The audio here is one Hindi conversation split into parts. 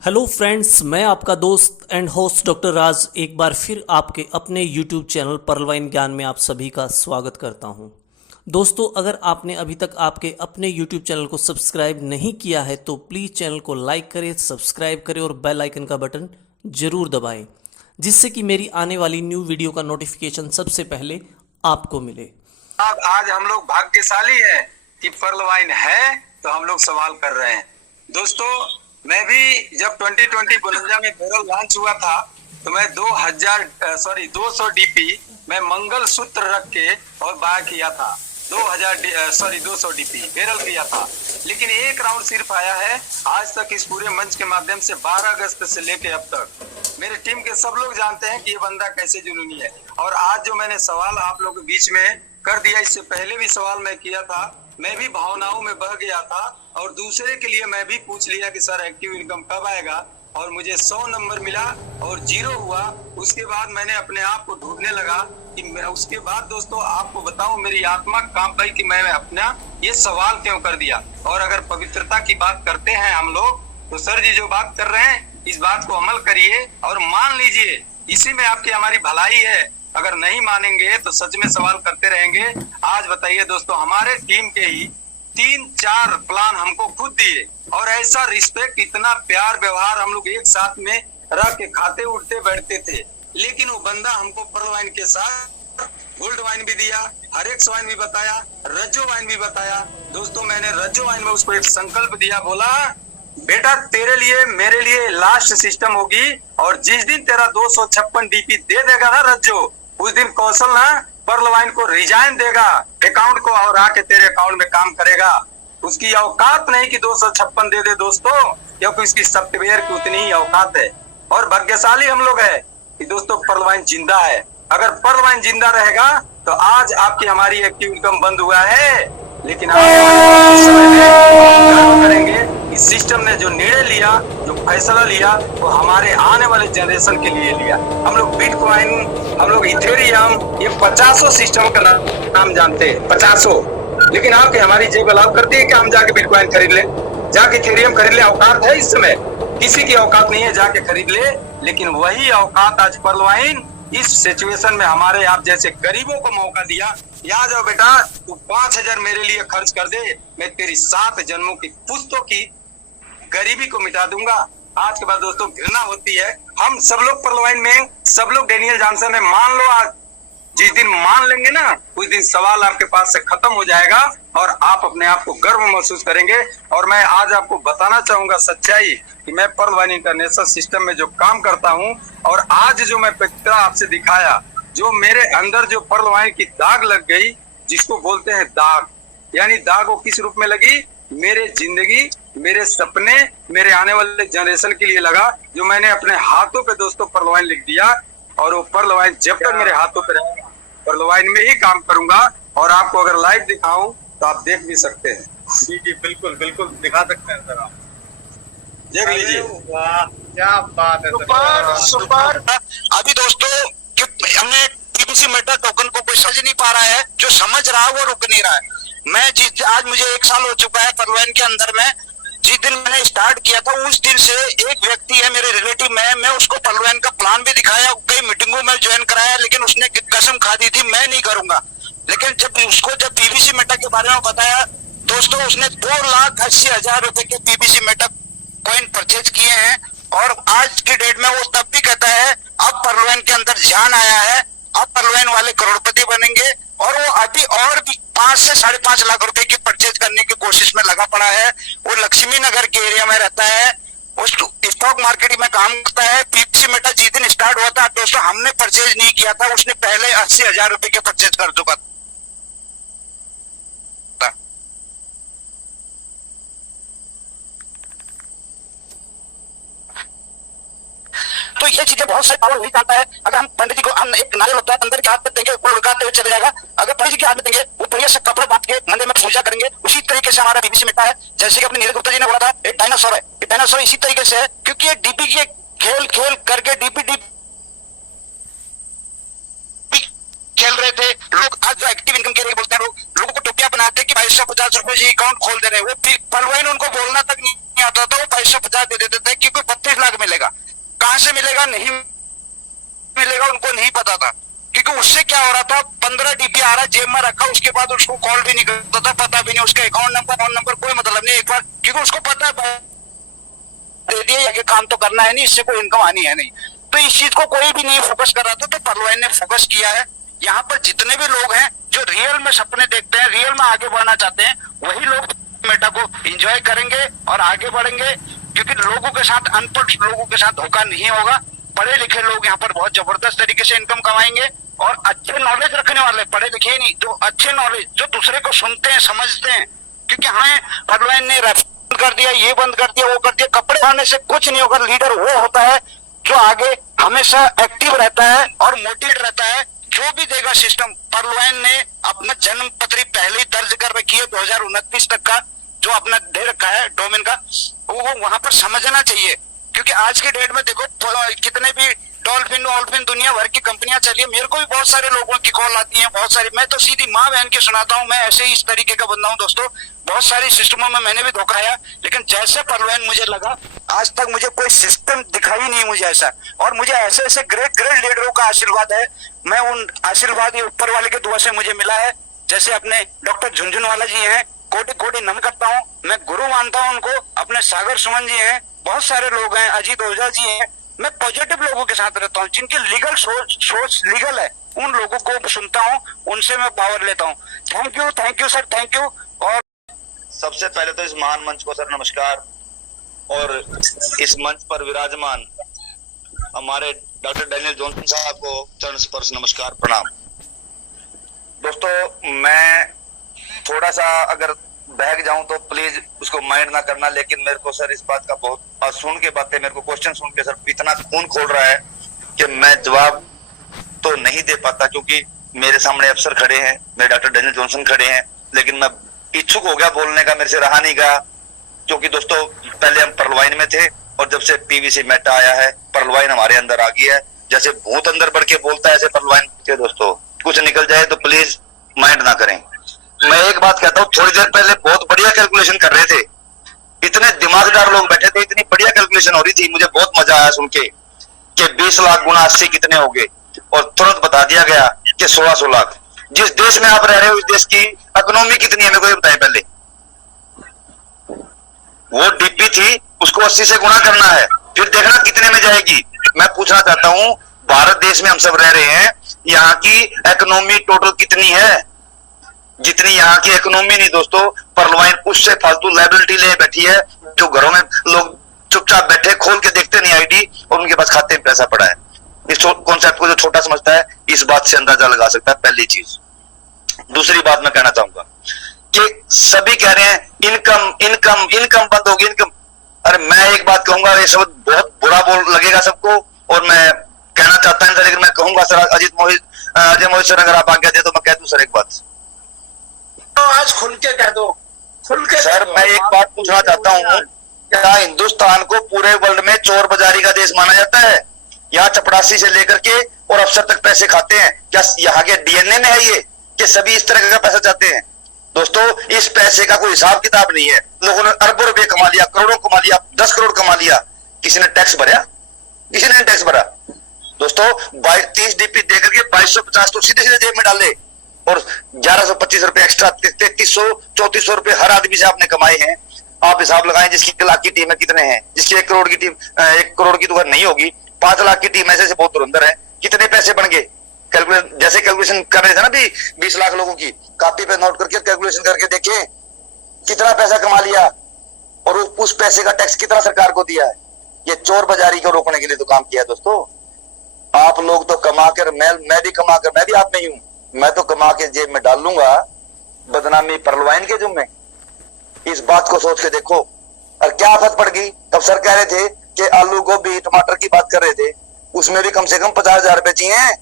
हेलो फ्रेंड्स, मैं आपका दोस्त एंड होस्ट डॉक्टर राज एक बार फिर आपके अपने यूट्यूब चैनल पर्लवाइन ज्ञान में आप सभी का स्वागत करता हूं। दोस्तों, अगर आपने अभी तक आपके अपने यूट्यूब चैनल को सब्सक्राइब नहीं किया है तो प्लीज़ चैनल को लाइक करें, सब्सक्राइब करें और बेल आइकन का बटन ज़रूर दबाएं, जिससे कि मेरी आने वाली न्यू वीडियो का नोटिफिकेशन सबसे पहले आपको मिले। आज हम लोग भाग्यशाली हैं कि पर्लवाइन है तो हम लोग सवाल कर रहे हैं। दोस्तों, मैं भी जब 2020 52 में बैरल लॉन्च हुआ था तो मैं 200 डीपी मैं मंगल सूत्र रख के और बाय किया था। 200 डीपी बैरल किया था, लेकिन एक राउंड सिर्फ आया है आज तक इस पूरे मंच के माध्यम से। 12 अगस्त से लेके अब तक मेरे टीम के सब लोग जानते हैं कि ये बंदा कैसे जुनूनी है। और आज जो मैंने सवाल आप लोगों के बीच में कर दिया, इससे पहले भी सवाल मैं किया था, मैं भी भावनाओं में बह गया था और दूसरे के लिए मैं भी पूछ लिया कि सर एक्टिव इनकम कब आएगा, और मुझे 100 नंबर मिला और 0 हुआ। उसके बाद मैंने अपने आप को ढूंढने लगा कि उसके बाद दोस्तों आपको बताऊं, मेरी आत्मा कांप गई कि मैं अपना ये सवाल क्यों कर दिया। और अगर पवित्रता की बात करते हैं हम लोग तो सर जी जो बात कर रहे हैं इस बात को अमल करिए और मान लीजिए, इसी में आपकी हमारी भलाई है। अगर नहीं मानेंगे तो सच में सवाल करते रहेंगे। आज बताइए दोस्तों, हमारे टीम के ही 3-4 प्लान हमको खुद दिए और ऐसा रिस्पेक्ट, इतना प्यार व्यवहार, हम लोग एक साथ में रह के खाते उठते बैठते थे। लेकिन वो बंदा हमको पर्ल वाइन के साथ गोल्ड वाइन भी दिया, हरेक्स वाइन भी बताया, रज्जो वाइन भी बताया। दोस्तों, मैंने रज्जो वाइन में उसको एक संकल्प दिया, बोला बेटा तेरे लिए मेरे लिए लास्ट सिस्टम होगी, और जिस दिन तेरा 256 डीपी दे देगा ना रज्जो, उस दिन कौशल ना पर्ल वाइन को रिजाइन देगा अकाउंट को और आके तेरे अकाउंट में काम करेगा। उसकी औकात नहीं कि 256 दे दे दोस्तों, क्योंकि उसकी सॉफ्टवेयर की उतनी ही औकात है। और भाग्यशाली हम लोग है कि दोस्तों पर्ल वाइन जिंदा है। अगर पर्ल वाइन जिंदा रहेगा तो आज आपकी हमारी एक्टिव इनकम बंद हुआ है, लेकिन गर्व करेंगे इस सिस्टम ने जो निर्णय लिया, जो फैसला लिया, वो हमारे आने वाले जनरेशन के लिए लिया। हम लोग बिटकॉइन, हम लोग इथेरियम, ये 50 सिस्टम का नाम जानते हैं, 50। लेकिन आपकी हमारी जेब अलाउ करती है कि हम जाके बिटकॉइन खरीद ले, जाके इथेरियम खरीद ले? औकात है इस समय? किसी की औकात नहीं है जाके खरीद ले। लेकिन वही औकात आज पर्ल वाइन इस सिचुएशन में हमारे आप जैसे गरीबों को मौका दिया। यहाँ जाओ बेटा, तू 5000 मेरे लिए खर्च कर दे, मैं तेरी 7 जन्मों की पुश्तों की गरीबी को मिटा दूंगा। आज के बाद दोस्तों घृणा होती है। हम सब लोग पर्ल वाइन में, सब लोग डेनियल जॉनसन में, मान लो आज जिस दिन मान लेंगे ना, उस दिन सवाल आपके पास से खत्म हो जाएगा और आप अपने आप को गर्व महसूस करेंगे। और मैं आज आपको बताना चाहूंगा सच्चाई कि मैं पर्ल वाइन इंटरनेशनल सिस्टम में जो काम करता हूं, और आज जो मैं पिक्चर आपसे दिखाया, जो मेरे अंदर जो पर्ल वाइन की दाग लग गई, जिसको बोलते हैं दाग, यानी दाग वो किस रूप में लगी? मेरे जिंदगी, मेरे सपने, मेरे आने वाले जनरेशन के लिए लगा, जो मैंने अपने हाथों पे दोस्तों पर्ल वाइन लिख दिया। और वो पर्ल वाइन जब तक मेरे हाथों पे रहेगा, पर्ल वाइन में ही काम करूंगा। और आपको अगर लाइव दिखाऊं तो आप देख भी सकते हैं। जी जी, बिल्कुल बिल्कुल दिखा सकते हैं सर, आप देख लीजिए। वाह क्या बात है, सुपर सुपर। अभी दोस्तों हमने पीबीसी मेटा टोकन को कोई समझ नहीं पा रहा है, जो समझ रहा है वो रुक नहीं रहा है। आज मुझे 1 साल हो चुका है पर्ल वाइन के अंदर में। जिस दिन मैंने स्टार्ट किया था उस दिन से एक व्यक्ति है मेरे रिलेटिव में, मैं उसको पर्ल वाइन का प्लान भी दिखाया, कई मीटिंगों में ज्वाइन कराया, लेकिन उसने कसम खा दी थी मैं नहीं करूंगा। लेकिन जब पीबीसी मेटा के बारे में बताया दोस्तों, उसने 2,80,000 रुपए के पीबीसी मेटा कॉइन परचेज किए हैं। और आज की डेट में वो तब भी कहता है अब पर्ल वाइन के अंदर जान आया है, अब पर्ल वाइन वाले करोड़पति बनेंगे। और वो अभी और भी 5 से 5.5 लाख रुपए की परचेज करने की कोशिश में लगा पड़ा है। वो लक्ष्मी नगर के एरिया में रहता है, उस स्टॉक मार्केट में काम करता है। पीबीसी मेटा जिस दिन स्टार्ट हुआ था दोस्तों, हमने परचेज नहीं किया था, उसने पहले 80,000 रुपए के परचेज कर चुका था। तो ये चीजें बहुत सारी पावर नहीं जानता है। अगर हम पंडित जी को हम एक नारियल होता है अंदर के हाथ में देंगे, वो लुकाते हुए चले जाएगा। अगर पंडित जी के हाथ में देंगे, वो बढ़िया से कपड़ा बांध के मंदिर में पूजा करेंगे। उसी तरीके से हमारा पीबीसी मेटा है। जैसे कि अपने नीरज गुप्ता जी ने बोला था, एक डायनासोर है। ये डायनासोर इसी तरीके से है, क्योंकि ये डीपी के खेल करके डीपी खेल रहे थे लोग। आज जो एक्टिव इनकम के लिए बोलते हैं, लोगों को टोपियां बनाते हैं कि 2250 रुपए अकाउंट खोल दे रहे हैं। वो पर्ल वाइन उनको बोलना तक नहीं आता था, वो 2250 दे देते थे, क्योंकि 32 लाख मिलेगा। कहां से मिलेगा नहीं मिलेगा उनको नहीं पता था, क्योंकि उससे क्या हो रहा था, 15 डीपी आ रहा जेब में रखा, उसके बाद उसको कॉल भी नहीं करता था, पता भी नहीं उसका अकाउंट नंबर कोई मतलब नहीं। एक बार क्योंकि उसको पता है दे दिया, ये काम तो करना है नहीं, इससे कोई इनकम आनी है नहीं, तो इस चीज को कोई भी नहीं फोकस कर रहा था। तो पर्लवाइन ने फोकस किया है। यहाँ पर जितने भी लोग हैं जो रियल में सपने देखते हैं, रियल में आगे बढ़ना चाहते हैं, वही लोग मेटा को एंजॉय करेंगे और आगे बढ़ेंगे, क्योंकि लोगों के साथ, अनपढ़ लोगों के साथ धोखा नहीं होगा। पढ़े लिखे लोग यहाँ पर बहुत जबरदस्त तरीके से इनकम कमाएंगे और अच्छे नॉलेज रखने वाले, पढ़े लिखे नहीं तो अच्छे नॉलेज, जो दूसरे को सुनते हैं, समझते हैं। क्योंकि हमें पर्लवाइन ने बंद कर दिया, ये बंद कर दिया, वो कर दिया, कपड़े पहनने से कुछ नहीं होगा। लीडर वो होता है जो आगे हमेशा एक्टिव रहता है और मोटिवेट रहता है। जो भी देगा सिस्टम, पर्लवाइन ने अपना जन्म पत्री पहले ही दर्ज कर रखी है 2029 तक का, जो अपना दे रखा है डोमेन का, वो वहां पर समझना चाहिए। क्योंकि आज के डेट में देखो कितने भी डॉल्फिन दुनिया भर की कंपनियां चली है। मेरे को भी बहुत सारे लोगों की कॉल आती है, बहुत सारी, मैं तो सीधी माँ बहन के सुनाता हूँ। मैं ऐसे ही इस तरीके का बंदा हूँ दोस्तों। बहुत सारी सिस्टमों में मैंने भी धोखा आया, लेकिन जैसे पर्लवाइन मुझे लगा, आज तक मुझे कोई सिस्टम दिखाई नहीं मुझे ऐसा। और मुझे ऐसे ऐसे ग्रेट लीडरों का आशीर्वाद है। मैं उन आशीर्वाद ये ऊपर वाले के दुआ से मुझे मिला है। जैसे अपने डॉक्टर झुनझुनवाला जी हैं, कोटि कोटि नमन करता हूँ, मैं गुरु मानता हूँ उनको। अपने सागर सुमन जी हैं, बहुत सारे लोग हैं, अजीत ओझा जी हैं। मैं पॉजिटिव लोगों के साथ रहता हूँ, जिनकी लीगल सोच लीगल है, उन लोगों को सुनता हूँ, उनसे मैं पावर लेता हूँ। Thank you sir, thank you. और सबसे पहले तो इस महान मंच को सर नमस्कार, और इस मंच पर विराजमान हमारे डॉक्टर डैनियल जॉनसन साहब को चरण स्पर्श नमस्कार, प्रणाम। दोस्तों, मैं थोड़ा सा अगर बहक जाऊं तो प्लीज उसको माइंड ना करना, लेकिन मेरे को सर इस बात का बहुत, और सुन के बातें, मेरे को क्वेश्चन सुन के सर इतना खून खोल रहा है कि मैं जवाब तो नहीं दे पाता, क्योंकि मेरे सामने अफसर खड़े हैं, मेरे डॉक्टर डैनियल जॉनसन खड़े हैं, लेकिन मैं इच्छुक हो गया बोलने का, मेरे से रहा नहीं गया। क्योंकि दोस्तों, पहले हम पर्लवाइन में थे और जब से पीवीसी मेटा आया है, पर्लवाइन हमारे अंदर आ गया है। जैसे भूत अंदर बढ़ के बोलता है, ऐसे पर्लवाइन के दोस्तों कुछ निकल जाए तो प्लीज माइंड ना करें। मैं एक बात कहता हूँ, थोड़ी देर पहले बहुत बढ़िया कैलकुलेशन कर रहे थे, इतने दिमागदार लोग बैठे थे, इतनी बढ़िया कैलकुलेशन हो रही थी, मुझे बहुत मजा आया सुन के कि 20 लाख गुना 80 कितने हो गए, और तुरंत बता दिया गया कि 1600 लाख। जिस देश में आप रह रहे हो, उस देश की इकोनॉमी कितनी है मेरे को ये बताएं पहले। वो डीपी थी, उसको 80 से गुना करना है, फिर देखना कितने में जाएगी। मैं पूछना चाहता हूं, भारत देश में हम सब रह रहे हैं, यहाँ की इकोनॉमी टोटल कितनी है? जितनी यहाँ की इकोनॉमी नहीं दोस्तों। पर्लवाइन उससे फालतू लायबिलिटी ले बैठी है, जो घरों में लोग चुपचाप बैठे, खोल के देखते नहीं आईडी, और उनके पास खाते में पैसा पड़ा है। इस कॉन्सेप्ट को जो छोटा समझता है, इस बात से अंदाजा लगा सकता है, पहली चीज। दूसरी बात मैं कहना चाहूंगा कि सभी कह रहे हैं इनकम बंद होगी, इनकम। अरे मैं एक बात कहूंगा, ये शब्द बहुत बुरा बोल लगेगा सबको, और मैं कहना चाहता हूं, लेकिन मैं कहूंगा सर, अजय मोहित सर अगर आप आज्ञा दे तो मैं कह दूं सर एक बात। तो आज खुल के कह दो, खुल के सर मैं एक बात पूछना चाहता हूँ, क्या हिंदुस्तान को पूरे वर्ल्ड में चोर बाजारी का देश माना जाता है? यहाँ चपरासी से लेकर के और अफसर तक पैसे खाते हैं। क्या यहाँ के डीएनए में है ये कि सभी इस तरह का पैसा चाहते हैं? दोस्तों, इस पैसे का कोई हिसाब किताब नहीं है। लोगों ने अरबों रुपए कमा लिया, करोड़ों कमा लिया, 10 करोड़ कमा लिया, किसी ने टैक्स भरा? किसी ने टैक्स भरा? दोस्तों, 30 डीपी देकर के 2250 तो सीधे सीधे जेब में डाले, और 1125 रुपए एक्स्ट्रा, 3300 3400 रुपए हर आदमी से आपने कमाए हैं। आप हिसाब लगाएं, जिसकी 1 लाख की टीम है कितने हैं, जिसकी 1 करोड़ की टीम, 1 करोड़ की तो नहीं होगी, 5 लाख की टीम ऐसे बहुत धुरंधर है, कितने पैसे बन गए? कैलकुलेशन, जैसे कैलकुलेशन कर रहे थे ना भी 20 लाख लोगों की, कॉपी पे नोट करके कैलकुलेशन करके देखें कितना पैसा कमा लिया, और उस पैसे का टैक्स कितना सरकार को दिया है। ये चोर बाजारी को रोकने के लिए तो काम किया है दोस्तों। आप लोग तो कमा कर, मैं भी कमा कर, मैं भी आप में ही हूं, मैं तो कमा के जेब में डाल लूंगा, बदनामी पर्लवाइन के जुम्मे। इस बात को सोच के देखो। और क्या आफत पड़ गई, तब सर कह रहे थे कि आलू गोभी टमाटर की बात कर रहे थे, उसमें भी कम से कम 50,000 रुपए चाहिए।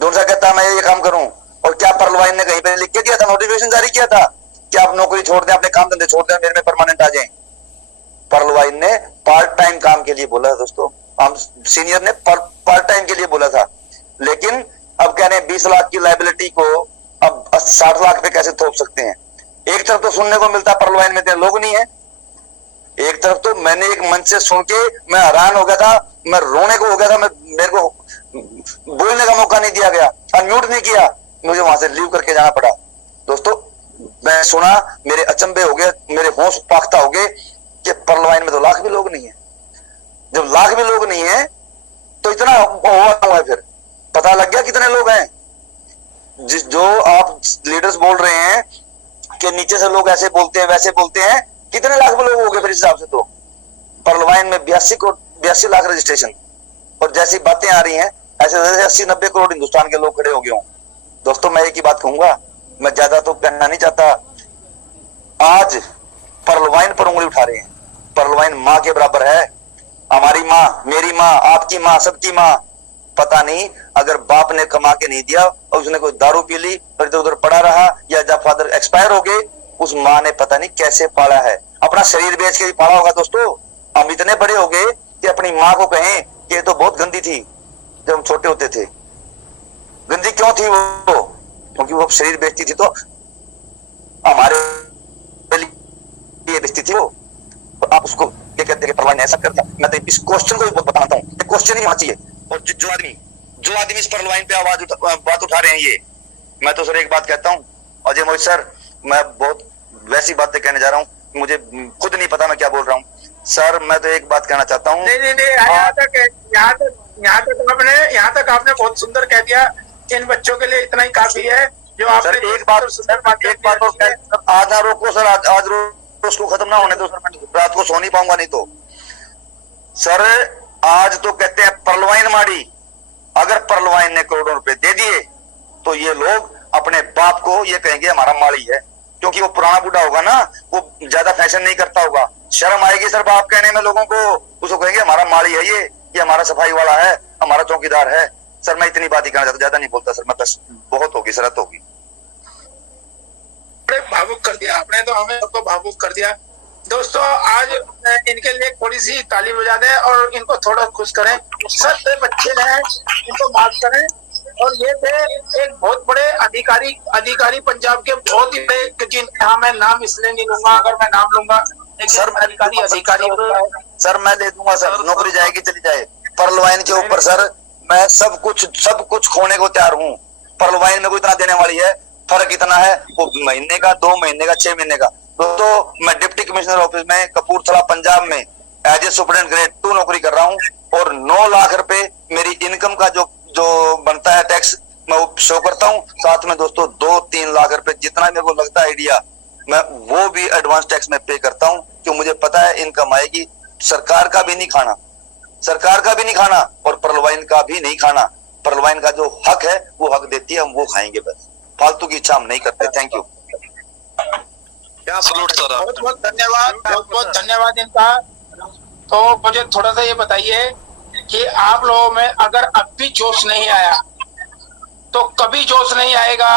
दूसरा कहता मैं ये काम करूं, और क्या पर्लवाइन ने कहीं पे लिख के दिया था, नोटिफिकेशन जारी किया था कि आप नौकरी छोड़ दें, अपने काम धंधे छोड़ दें, मेरे में परमानेंट आ जाएं? पर्लवाइन ने पार्ट टाइम काम के लिए बोला दोस्तों, हम सीनियर ने पार्ट टाइम के लिए बोला था। लेकिन अब कह रहे हैं 20 लाख की लायबिलिटी को अब 60 लाख पे कैसे थोप सकते हैं? एक तरफ तो सुनने को मिलता पर्लवाइन में लोग नहीं है, एक तरफ तो मैंने एक मंच से सुन के मैं हैरान हो गया था, मैं रोने को हो गया था, मेरे को बोलने का मौका नहीं दिया गया, अनम्यूट नहीं किया, मुझे वहां से लीव करके जाना पड़ा। दोस्तों मैं सुना, मेरे अचंभे हो गए, मेरे होश पाख्ता हो गए कि परलवाइन में तो लाख भी लोग नहीं है। जब लाख भी लोग नहीं है तो इतना हुआ है, फिर पता लग गया कितने लोग हैं। जो आप लीडर्स बोल रहे हैं कि नीचे से लोग ऐसे बोलते हैं वैसे बोलते हैं, कितने लाख लोग हो गए फिर इस हिसाब से? तो परलवाइन में 82 लाख रजिस्ट्रेशन, और जैसी बातें आ रही हैं ऐसे 80-90 करोड़ हिंदुस्तान के लोग खड़े हो गए हों। दोस्तों मैं एक ही बात कहूंगा, मैं ज्यादा तो कहना नहीं चाहता। आज परलवाइन पर उंगली उठा रहे हैं। परलवाइन माँ के बराबर है, हमारी माँ, मेरी माँ, आपकी माँ, सबकी माँ। पता नहीं अगर बाप ने कमा के नहीं दिया और उसने कोई दारू पी ली और इधर उधर पड़ा रहा, या जब फादर एक्सपायर हो गए, उस माँ ने पता नहीं कैसे पाला है, अपना शरीर बेच के भी पाला होगा। दोस्तों हम इतने बड़े हो गए कि अपनी माँ को कहें कि ये तो बहुत गंदी थी जब हम छोटे होते थे। गंदी क्यों थी वो? क्योंकि वो शरीर बेचती थी, तो हमारे लिए बेचती थी वो। तो आप उसको क्या कहते हैं, परलवाइन ऐसा करता? मैं तो इस क्वेश्चन को भी बताता हूँ, क्वेश्चन ही होना चाहिए। और जो आदमी इस परलवाइन पे बात उठा रहे हैं, ये मैं तो सर एक बात कहता हूँ, अजय मोहित सर, मैं बहुत वैसी बातें कहने जा रहा हूँ, मुझे खुद नहीं पता मैं क्या बोल रहा हूँ। सर मैं तो एक बात कहना चाहता हूँ। नहीं, यहाँ तक आपने बहुत सुंदर कह दिया। इन बच्चों के लिए इतना ही काफी है जो आपने एक बात और आज ना रोको सर, आज रोज उसको खत्म ना होने दो सर, मैं रात को सो नहीं पाऊंगा नहीं तो। सर आज तो कहते हैं परलवाइन माड़ी, अगर परलवाइन ने करोड़ों रुपए दे दिए तो ये लोग अपने बाप को ये कहेंगे हमारा माड़ी है, क्योंकि वो पुराना बूढ़ा होगा ना, वो ज्यादा फैशन नहीं करता होगा, शर्म आएगी सर बाप कहने में लोगों को, उसको कहेंगे हमारा माड़ी है, ये हमारा सफाई वाला है, हमारा चौकीदार है। सर मैं इतनी बात ही कहना चाहता, ज्यादा नहीं बोलता सर, मैं बस बहुत होगी शरत होगी। भावुक कर दिया आपने, तो हमें सबको भावुक कर दिया। दोस्तों आज इनके लिए थोड़ी सी ताली बजा दें और इनको थोड़ा खुश करें। सब बच्चे हैं, इनको माफ करें। और ये थे एक बहुत बड़े अधिकारी पंजाब के, बहुत ही बड़े, क्योंकि यहाँ मैं नाम इसलिए नहीं लूंगा, अगर मैं नाम लूंगा सर अधिकारी होता है। सर मैं दे दूंगा सर, नौकरी जाएगी चली जाए। परलवाइन के ऊपर सर मैं सब कुछ खोने को तैयार हूँ। परलवाइन में कोई इतना देने वाली है, फर्क इतना है, वो महीने का, 2 महीने का, 6 महीने का। दोस्तों मैं डिप्टी कमिश्नर ऑफिस में कपूरथला पंजाब में एज ए सुपरिटेंडेंट ग्रेड 2 नौकरी कर रहा हूँ, और 9 लाख रुपए मेरी इनकम का जो बनता है टैक्स मैं वो शो करता हूँ। साथ में दोस्तों 2-3 लाख रुपए जितना मेरे को लगता है आइडिया, मैं वो भी एडवांस टैक्स में पे करता हूँ, क्योंकि मुझे पता है इनकम आएगी। सरकार का भी नहीं खाना, और परलवाइन का भी नहीं खाना। परलवाइन का जो हक है वो हक देती है, हम वो खाएंगे, बस फालतू की इच्छा हम नहीं करते। Thank you. बहुत बहुत धन्यवाद इनका। तो मुझे थोड़ा सा ये बताइए कि आप लोगों में अगर अब भी जोश नहीं आया तो कभी जोश नहीं आएगा,